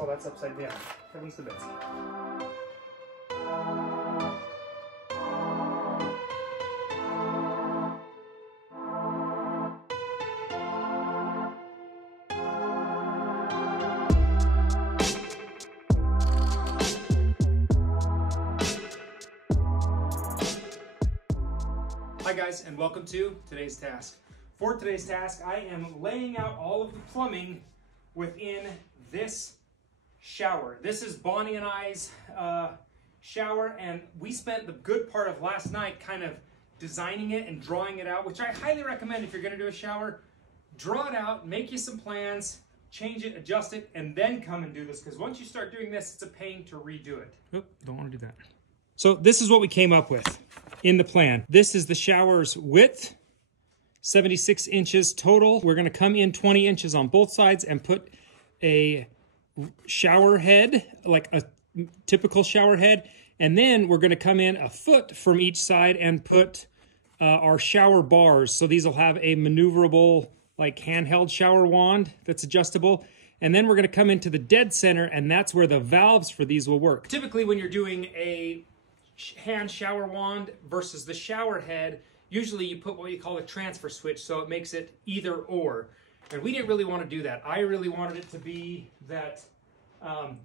Oh, that's upside down. Heavens to Betsy. Hi guys, and welcome to today's task. For today's task, I am laying out all of the plumbing within this shower. This is Bonnie and I's shower, and we spent the good part of last night kind of designing it and drawing it out, which I highly recommend if you're going to do a shower. Draw it out, make you some plans, change it, adjust it, and then come and do this, because once you start doing this, it's a pain to redo it. Oop, don't want to do that. So this is what we came up with in the plan. This is the shower's width, 76 inches total. We're going to come in 20 inches on both sides and put a shower head, like a typical shower head. And then we're going to come in a foot from each side and put our shower bars. So these will have a maneuverable, like handheld shower wand that's adjustable. And then we're going to come into the dead center, and that's where the valves for these will work. Typically when you're doing a hand shower wand versus the shower head, usually you put what you call a transfer switch, so it makes it either or. And we didn't really want to do that. I really wanted it to be that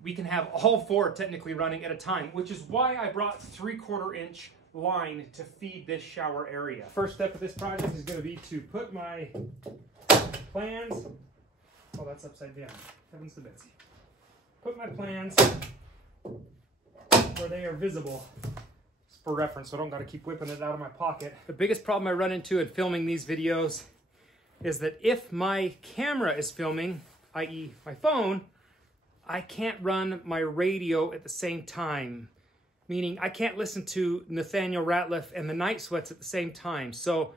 we can have all four technically running at a time, which is why I brought 3/4 inch line to feed this shower area. First step of this project is going to be to put my plans, oh that's upside down, heavens to Betsy. Put my plans where they are visible. For reference, so I don't got to keep whipping it out of my pocket. The biggest problem I run into in filming these videos is that if my camera is filming, i.e. my phone, I can't run my radio at the same time. Meaning I can't listen to Nathaniel Ratliff and the Night Sweats at the same time. So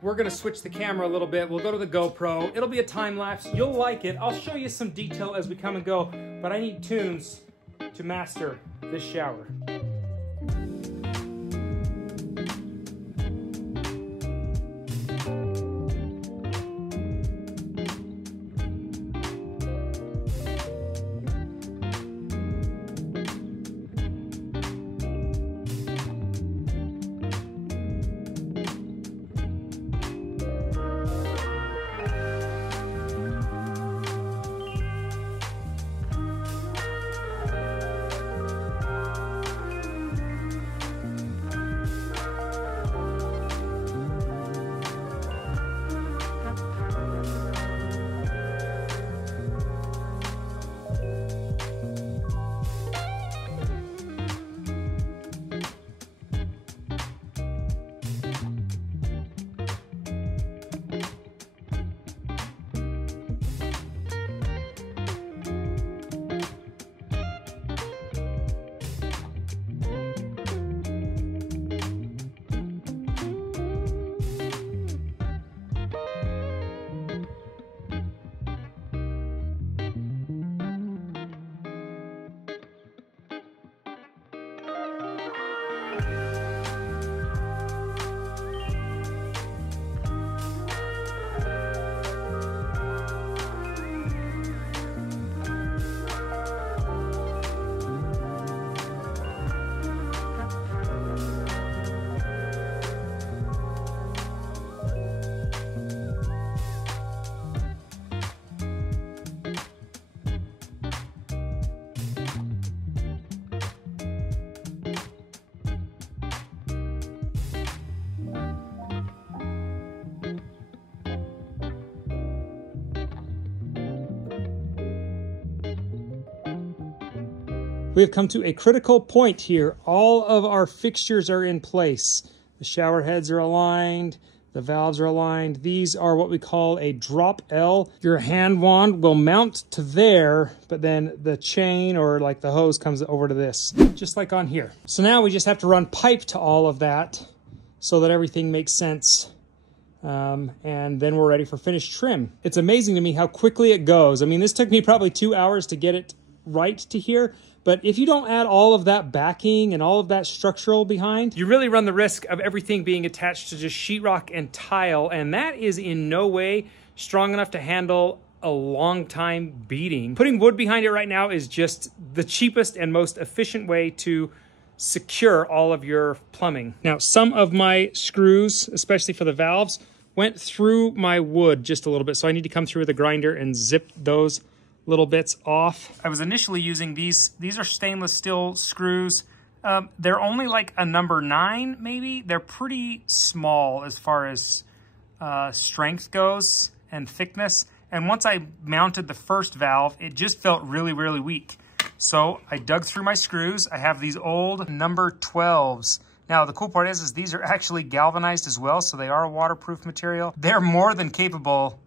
we're gonna switch the camera a little bit. We'll go to the GoPro. It'll be a time lapse. You'll like it. I'll show you some detail as we come and go, but I need tunes to master this shower. We have come to a critical point here. All of our fixtures are in place. The shower heads are aligned. The valves are aligned. These are what we call a drop L. Your hand wand will mount to there, but then the chain or like the hose comes over to this, just like on here. So now we just have to run pipe to all of that so that everything makes sense. And then we're ready for finished trim. It's amazing to me how quickly it goes. I mean, this took me probably 2 hours to get it right to here. But if you don't add all of that backing and all of that structural behind, you really run the risk of everything being attached to just sheetrock and tile. And that is in no way strong enough to handle a long time beating. Putting wood behind it right now is just the cheapest and most efficient way to secure all of your plumbing. Now, some of my screws, especially for the valves, went through my wood just a little bit, so I need to come through with a grinder and zip those little bits off. I was initially using these are stainless steel screws. They're only like a number 9, maybe. They're pretty small as far as strength goes and thickness. And once I mounted the first valve, it just felt really, really weak. So I dug through my screws. I have these old number 12s. Now, the cool part is these are actually galvanized as well, so they are a waterproof material. They're more than capable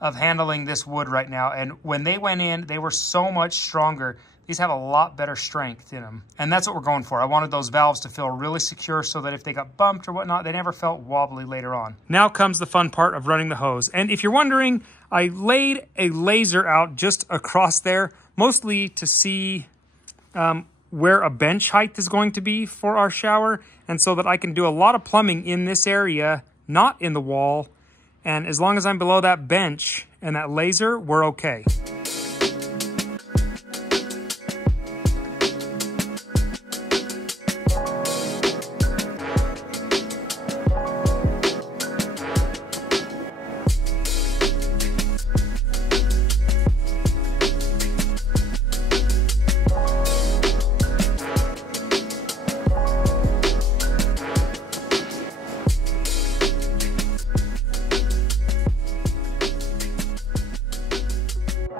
of handling this wood right now. And when they went in, they were so much stronger. These have a lot better strength in them. And that's what we're going for. I wanted those valves to feel really secure so that if they got bumped or whatnot, they never felt wobbly later on. Now comes the fun part of running the hose. And if you're wondering, I laid a laser out just across there, mostly to see where a bench height is going to be for our shower, and so that I can do a lot of plumbing in this area, not in the wall. And as long as I'm below that bench and that laser, we're okay.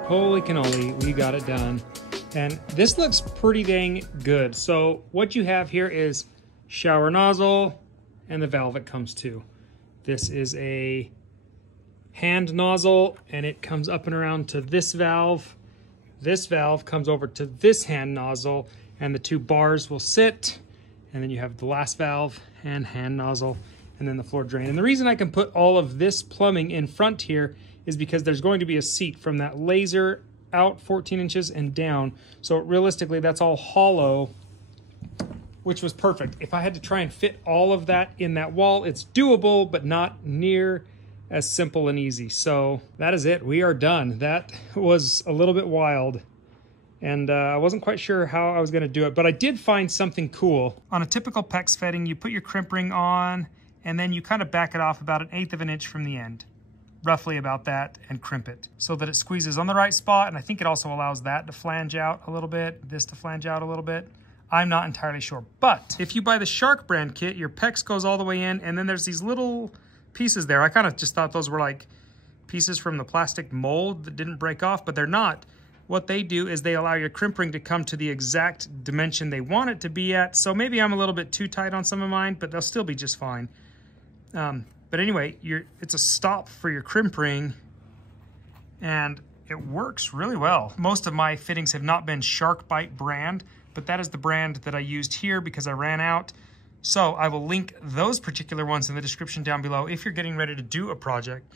Holy cannoli, we got it done. And this looks pretty dang good. So what you have here is shower nozzle and the valve it comes to. This is a hand nozzle and it comes up and around to this valve. This valve comes over to this hand nozzle and the 2 bars will sit. And then you have the last valve and hand nozzle and then the floor drain. And the reason I can put all of this plumbing in front here is because there's going to be a seat from that laser out 14 inches and down. So realistically, that's all hollow, which was perfect. If I had to try and fit all of that in that wall, it's doable, but not near as simple and easy. So that is it. We are done. That was a little bit wild. And I wasn't quite sure how I was going to do it, but I did find something cool. On a typical PEX fitting, you put your crimp ring on, and then you kind of back it off about 1/8 of an inch from the end. Roughly about that, and crimp it so that it squeezes on the right spot. And I think it also allows that to flange out a little bit, this to flange out a little bit. I'm not entirely sure. But if you buy the Shark brand kit, your PEX goes all the way in, and then there's these little pieces there. I kind of just thought those were like pieces from the plastic mold that didn't break off, but they're not. What they do is they allow your crimp ring to come to the exact dimension they want it to be at. So maybe I'm a little bit too tight on some of mine, but they'll still be just fine. But anyway, it's a stop for your crimp ring, and it works really well. Most of my fittings have not been Shark Bite brand, but that is the brand that I used here because I ran out. So I will link those particular ones in the description down below if you're getting ready to do a project,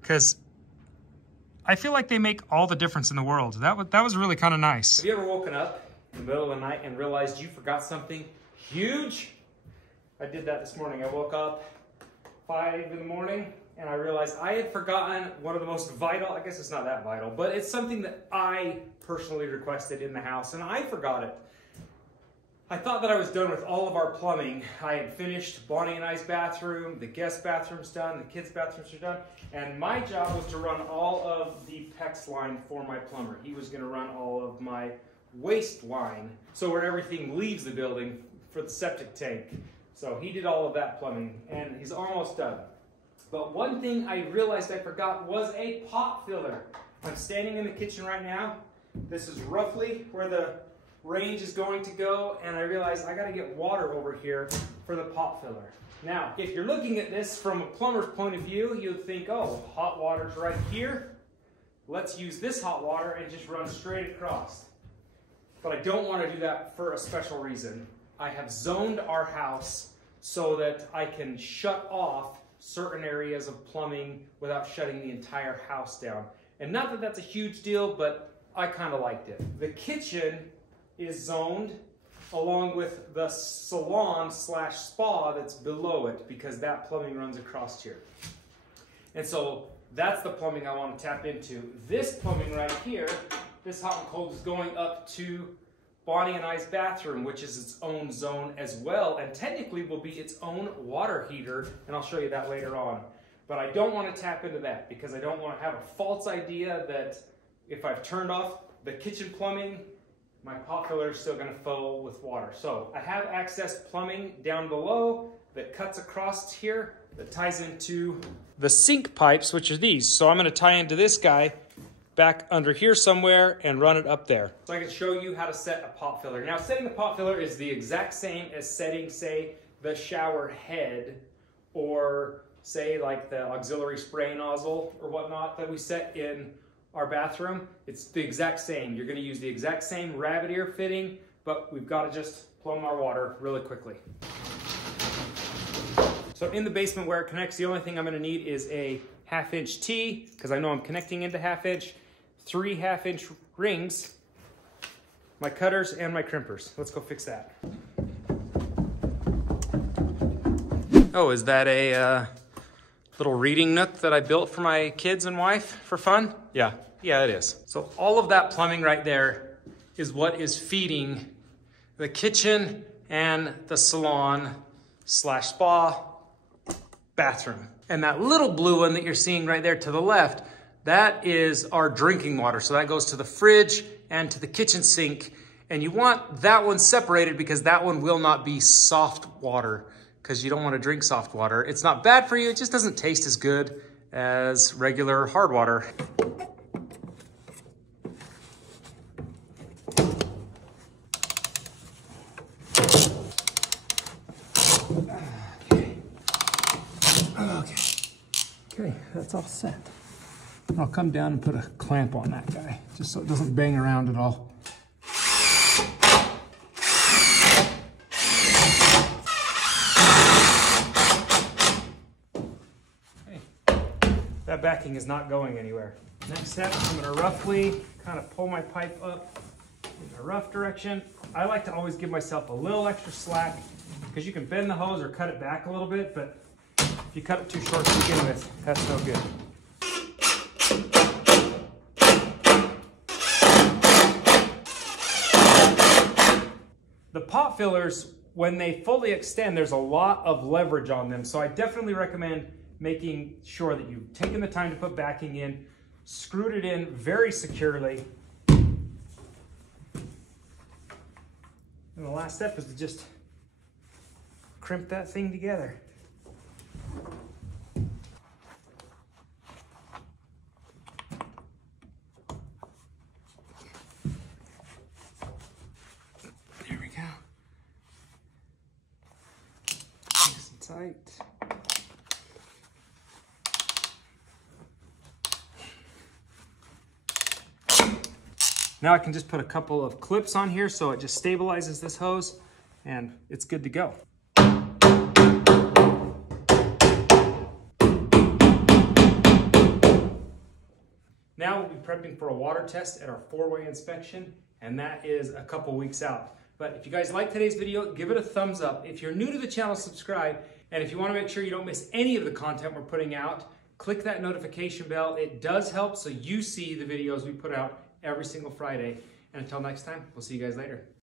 because I feel like they make all the difference in the world. That was really kind of nice. Have you ever woken up in the middle of the night and realized you forgot something huge? I did that this morning. I woke up 5 in the morning, and I realized I had forgotten one of the most vital, I guess it's not that vital, but it's something that I personally requested in the house, and I forgot it. I thought that I was done with all of our plumbing. I had finished Bonnie and I's bathroom, the guest bathroom's done, the kids' bathrooms are done, and my job was to run all of the PEX line for my plumber. He was gonna run all of my waste line, so where everything leaves the building for the septic tank. So he did all of that plumbing, and he's almost done. But one thing I realized I forgot was a pot filler. I'm standing in the kitchen right now. This is roughly where the range is going to go, and I realized I gotta get water over here for the pot filler. Now, if you're looking at this from a plumber's point of view, you'd think, oh, hot water's right here. Let's use this hot water and just run straight across. But I don't want to do that for a special reason. I have zoned our house so that I can shut off certain areas of plumbing without shutting the entire house down. And not that that's a huge deal, but I kind of liked it. The kitchen is zoned along with the salon/spa that's below it, because that plumbing runs across here. And so That's the plumbing I want to tap into. This plumbing right here, this hot and cold, is going up to Bonnie and I's bathroom, which is its own zone as well, and technically will be its own water heater, and I'll show you that later on. But I don't want to tap into that because I don't want to have a false idea that if I've turned off the kitchen plumbing, my pot filler is still going to fill with water. So I have access plumbing down below that cuts across here that ties into the sink pipes, which are these. So I'm going to tie into this guy back under here somewhere and run it up there. So I can show you how to set a pot filler. Now, setting the pot filler is the exact same as setting, say, the shower head, or say like the auxiliary spray nozzle or whatnot that we set in our bathroom. It's the exact same. You're going to use the exact same rabbit ear fitting, but we've got to just plumb our water really quickly. So in the basement where it connects, the only thing I'm going to need is a 1/2 inch T, because I know I'm connecting into 1/2 inch, 3 1/2 inch rings, my cutters, and my crimpers. Let's go fix that. Oh, is that a little reading nook that I built for my kids and wife for fun? Yeah, it is. So all of that plumbing right there is what is feeding the kitchen and the salon/spa bathroom. And that little blue one that you're seeing right there to the left, that is our drinking water. So that goes to the fridge and to the kitchen sink. And you want that one separated because that one will not be soft water, because you don't want to drink soft water. It's not bad for you, it just doesn't taste as good as regular hard water. Okay, that's all set. I'll come down and put a clamp on that guy, just so it doesn't bang around at all. Okay, that backing is not going anywhere. Next step, I'm gonna roughly kind of pull my pipe up in a rough direction. I like to always give myself a little extra slack, because you can bend the hose or cut it back a little bit, but if you cut it too short to begin with, that's no good. The pot fillers, when they fully extend, there's a lot of leverage on them. So I definitely recommend making sure that you've taken the time to put backing in, screwed it in very securely. And the last step is to just crimp that thing together. There we go. Nice and tight. Now I can just put a couple of clips on here so it just stabilizes this hose, and it's good to go. Now we'll be prepping for a water test at our 4-way inspection, and that is a couple weeks out. But if you guys like today's video, give it a thumbs up. If you're new to the channel, subscribe. And if you want to make sure you don't miss any of the content we're putting out, click that notification bell. It does help so you see the videos we put out every single Friday. And until next time, we'll see you guys later.